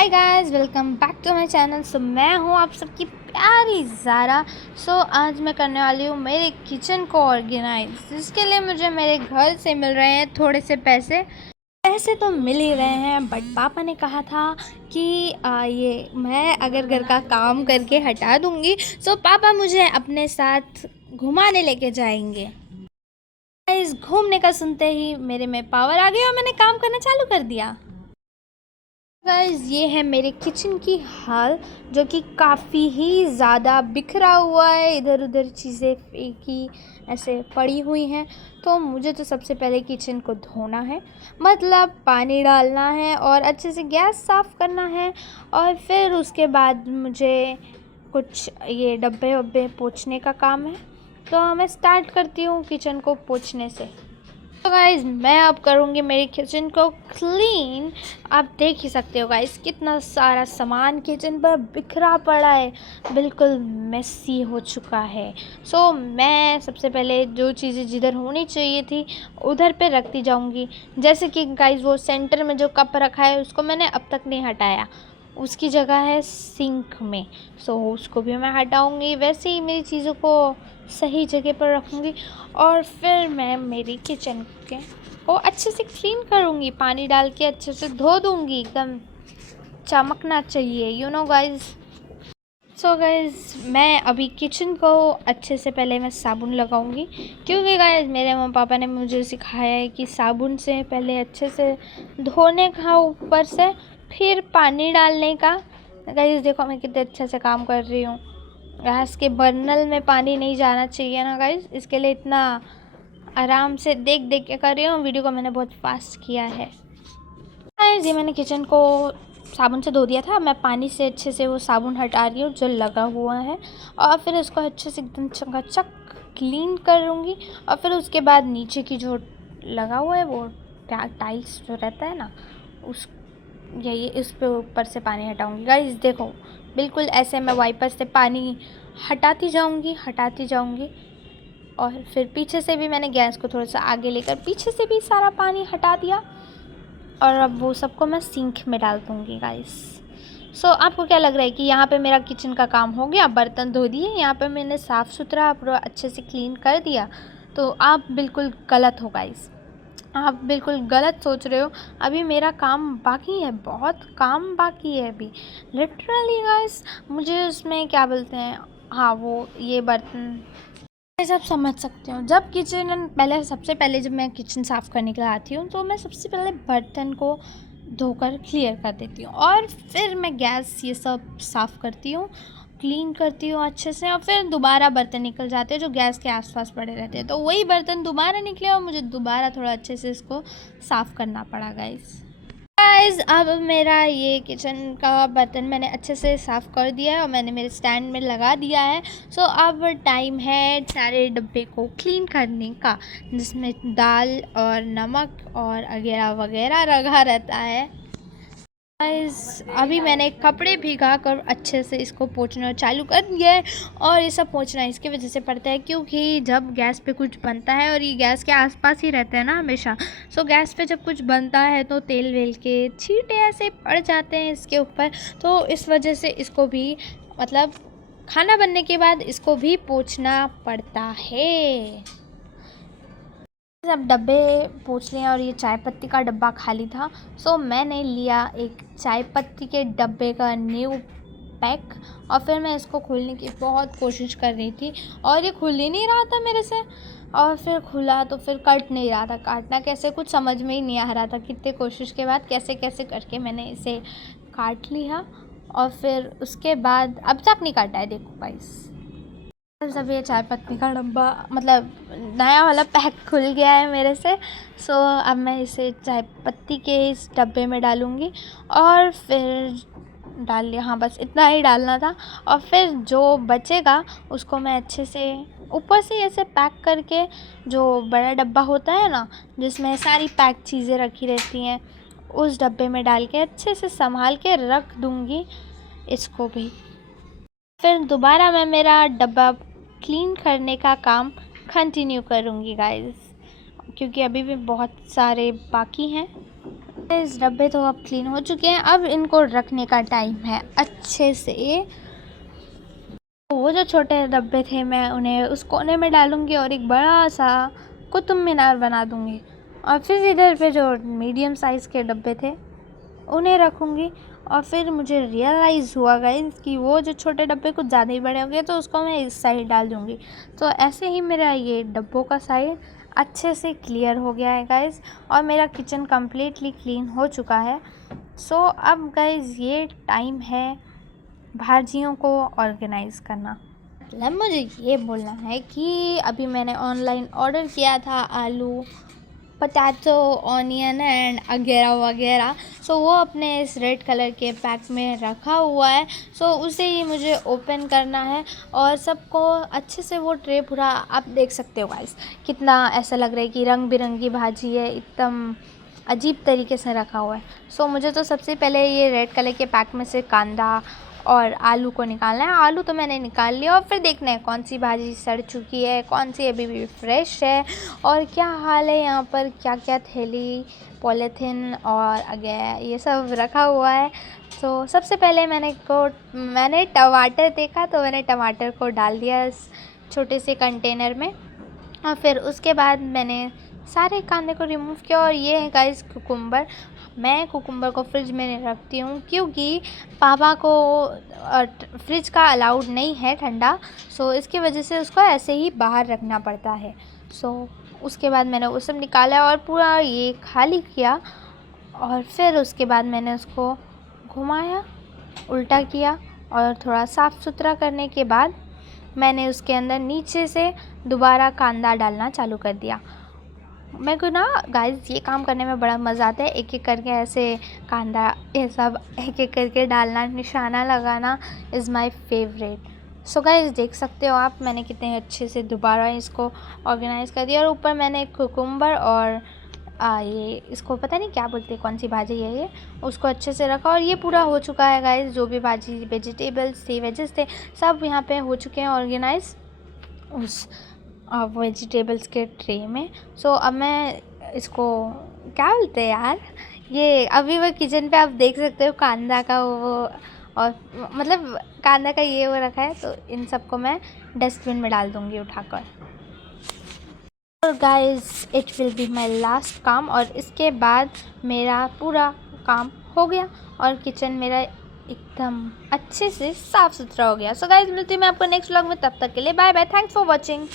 Hi guys, welcome back to my channel. मैं हूँ आप सबकी प्यारी ज़ारा। आज मैं करने वाली हूँ मेरे किचन को ऑर्गेनाइज, जिसके लिए मुझे मेरे घर से मिल रहे हैं थोड़े से पैसे। पैसे तो मिल ही रहे हैं, बट पापा ने कहा था कि ये मैं अगर घर का काम करके हटा दूँगी तो पापा मुझे अपने साथ घुमाने लेके जाएंगे। इस घूमने का सुनते ही मेरे में पावर आ गई और मैंने काम करना चालू कर दिया। गाइस, ये है मेरे किचन की हाल, जो कि काफ़ी ही ज़्यादा बिखरा हुआ है। इधर उधर चीज़ें फेंकी ऐसे पड़ी हुई हैं। तो मुझे तो सबसे पहले किचन को धोना है, मतलब पानी डालना है और अच्छे से गैस साफ़ करना है। और फिर उसके बाद मुझे कुछ ये डब्बे वब्बे पोंछने का काम है। तो मैं स्टार्ट करती हूँ किचन को पोंछने से। तो गाइज़, मैं अब करूँगी मेरी किचन को क्लीन। आप देख ही सकते हो गाइज़, कितना सारा सामान किचन पर बिखरा पड़ा है, बिल्कुल मेसी हो चुका है। मैं सबसे पहले जो चीज़ें जिधर होनी चाहिए थी उधर पे रखती जाऊँगी। जैसे कि गाइज़, वो सेंटर में जो कप रखा है उसको मैंने अब तक नहीं हटाया, उसकी जगह है सिंक में। उसको भी मैं हटाऊँगी। वैसे ही मेरी चीज़ों को सही जगह पर रखूँगी और फिर मैं मेरी किचन के को अच्छे से क्लीन करूँगी। पानी डाल के अच्छे से धो दूँगी, एकदम चमकना चाहिए, यू नो गाइज़। गाइज़, मैं अभी किचन को अच्छे से पहले मैं साबुन लगाऊंगी, क्योंकि गाइज़ मेरे मम्मी पापा ने मुझे सिखाया है कि साबुन से पहले अच्छे से धोने का, ऊपर से फिर पानी डालने का। गाइज़ देखो मैं कितने अच्छे से काम कर रही हूँ। गैस के बर्नल में पानी नहीं जाना चाहिए ना गाइज़, इसके लिए इतना आराम से देख देख के कर रही हूँ। वीडियो को मैंने बहुत फास्ट किया है। गाइज़, ये मैंने किचन को साबुन से धो दिया था। मैं पानी से अच्छे से वो साबुन हटा रही हूँ जो लगा हुआ है, और फिर उसको अच्छे से एकदम चकाचक क्लीन करूँगी। और फिर उसके बाद नीचे की जो लगा हुआ है वो टाइल्स जो रहता है ना, उस यही इस पे ऊपर से पानी हटाऊँगी। गाइज़ देखो, बिल्कुल ऐसे मैं वाइपर से पानी हटाती जाऊँगी। और फिर पीछे से भी मैंने गैस को थोड़ा सा आगे लेकर पीछे से भी सारा पानी हटा दिया। और अब वो सबको मैं सिंक में डाल दूँगी गाइस। आपको क्या लग रहा है कि यहाँ पे मेरा किचन का काम हो गया, बर्तन धो दिए, यहाँ पे मैंने साफ़ सुथरा पूरा अच्छे से क्लीन कर दिया? तो आप बिल्कुल गलत हो गाइस, आप बिल्कुल गलत सोच रहे हो। अभी मेरा काम बाकी है, बहुत काम बाकी है अभी, लिटरली गाइस। मुझे उसमें क्या बोलते हैं, हाँ वो ये बर्तन आप समझ सकते हो। जब किचन पहले सबसे पहले जब मैं किचन साफ़ करने के लिए आती हूँ तो मैं सबसे पहले बर्तन को धोकर क्लियर कर देती हूँ, और फिर मैं गैस ये सब साफ़ करती हूँ, क्लीन करती हूँ अच्छे से। और फिर दोबारा बर्तन निकल जाते हैं जो गैस के आसपास पड़े रहते हैं, तो वही बर्तन दोबारा निकले और मुझे दोबारा थोड़ा अच्छे से इसको साफ़ करना पड़ा गाइज़। अब मेरा ये किचन का बर्तन मैंने अच्छे से साफ़ कर दिया है और मैंने मेरे स्टैंड में लगा दिया है। अब टाइम है सारे डब्बे को क्लीन करने का, जिसमें दाल और नमक और वगैरह वगैरह रखा रहता है। गाइस, अभी मैंने कपड़े भिगा कर अच्छे से इसको पोंछना चालू कर दिया है। और ये सब पोंछना इसकी वजह से पड़ता है क्योंकि जब गैस पे कुछ बनता है, और ये गैस के आसपास ही रहता है ना हमेशा, गैस पे जब कुछ बनता है तो तेल वेल के छींटे ऐसे पड़ जाते हैं इसके ऊपर। तो इस वजह से इसको भी, मतलब खाना बनने के बाद इसको भी पोंछना पड़ता है। सब डब्बे पोंछ लिए और ये चाय पत्ती का डब्बा खाली था, मैंने लिया एक चाय पत्ती के डब्बे का न्यू पैक। और फिर मैं इसको खोलने की बहुत कोशिश कर रही थी और ये खुल ही नहीं रहा था मेरे से। और फिर खुला तो फिर कट नहीं रहा था, काटना कैसे कुछ समझ में ही नहीं आ रहा था। कितने कोशिश के बाद कैसे कैसे करके मैंने इसे काट लिया, और फिर उसके बाद अब तक नहीं काटा है, देखो गाइस। जब ये चाय पत्ती का डब्बा, मतलब नया वाला पैक खुल गया है मेरे से, अब मैं इसे चाय पत्ती के इस डब्बे में डालूँगी। और फिर डाल लिया, हाँ बस इतना ही डालना था। और फिर जो बचेगा उसको मैं अच्छे से ऊपर से ऐसे पैक करके, जो बड़ा डब्बा होता है ना जिसमें सारी पैक चीज़ें रखी रहती हैं, उस डब्बे में डाल के अच्छे से संभाल के रख दूँगी इसको भी। फिर दोबारा मैं मेरा डब्बा क्लीन करने का काम कंटिन्यू करूँगी गाइस, क्योंकि अभी भी बहुत सारे बाकी हैं। इस डब्बे तो अब क्लीन हो चुके हैं, अब इनको रखने का टाइम है अच्छे से। वो जो छोटे डब्बे थे मैं उन्हें उस कोने में डालूंगी और एक बड़ा सा कुतुब मीनार बना दूंगी। और फिर इधर पे जो मीडियम साइज़ के डब्बे थे उन्हें रखूँगी। और फिर मुझे रियलाइज़ हुआ गाइस कि वो जो छोटे डब्बे कुछ ज़्यादा ही बड़े हो गए, तो उसको मैं इस साइड डाल दूँगी। तो ऐसे ही मेरा ये डब्बों का साइड अच्छे से क्लियर हो गया है गाइस, और मेरा किचन कम्प्लीटली क्लीन हो चुका है। सो अब गाइस ये टाइम है भाजियों को ऑर्गेनाइज़ करना। मतलब मुझे ये बोलना है कि अभी मैंने ऑनलाइन ऑर्डर किया था आलू, पोटैटो, ऑनियन एंड वगैरह वगैरह। सो वो अपने इस रेड कलर के पैक में रखा हुआ है। सो उसे ही मुझे ओपन करना है और सबको अच्छे से वो ट्रे पूरा आप देख सकते हो गाइस, कितना ऐसा लग रहा है कि रंग बिरंगी भाजी है, एकदम अजीब तरीके से रखा हुआ है। सो मुझे तो सबसे पहले ये रेड कलर के पैक में से कांदा और आलू को निकालना है। आलू तो मैंने निकाल लिया और फिर देखना है कौन सी भाजी सड़ चुकी है, कौन सी अभी भी फ्रेश है, और क्या हाल है यहाँ पर, क्या क्या थैली, पॉलीथिन और अगर ये सब रखा हुआ है। तो सबसे पहले मैंने टमाटर देखा, तो मैंने टमाटर को डाल दिया इस छोटे से कंटेनर में। और फिर उसके बाद मैंने सारे कांदे को रिमूव किया। और ये है गाइस कुकुम्बर। मैं कुकुम्बर को फ्रिज में नहीं रखती हूँ क्योंकि पापा को फ्रिज का अलाउड नहीं है ठंडा। सो इसकी वजह से उसको ऐसे ही बाहर रखना पड़ता है। सो उसके बाद मैंने वो सब निकाला और पूरा ये खाली किया। और फिर उसके बाद मैंने उसको घुमाया, उल्टा किया, और थोड़ा साफ़ सुथरा करने के बाद मैंने उसके अंदर नीचे से दोबारा कांदा डालना चालू कर दिया। मेरे को ना गाइस ये काम करने में बड़ा मज़ा आता है, एक एक करके ऐसे कांदा ये सब एक एक करके डालना, निशाना लगाना is my favourite. So guys देख सकते हो आप, मैंने कितने अच्छे से दोबारा इसको ऑर्गेनाइज़ कर दिया। और ऊपर मैंने कुकुम्बर और ये इसको पता नहीं क्या बोलते हैं, कौन सी भाजी है ये, उसको अच्छे से रखा। और ये पूरा हो चुका है गाइस, जो भी भाजी वेजिटेबल्स थे, वेजेस थे, सब यहाँ पे हो चुके हैं ऑर्गेनाइज़ उस वेजिटेबल्स के ट्रे में। सो अब मैं इसको क्या बोलते हैं यार, ये अभी वो किचन पे आप देख सकते हो कांदा का वो, और मतलब कांदा का ये वो रखा है, तो इन सबको मैं डस्टबिन में डाल दूँगी उठाकर। और guys it will be my last काम, और इसके बाद मेरा पूरा काम हो गया और किचन मेरा एकदम अच्छे से साफ़ सुथरा हो गया। सो गाइस मिलती हूँ मैं आपको नेक्स्ट व्लॉग में, तब तक के लिए bye bye, thanks for watching.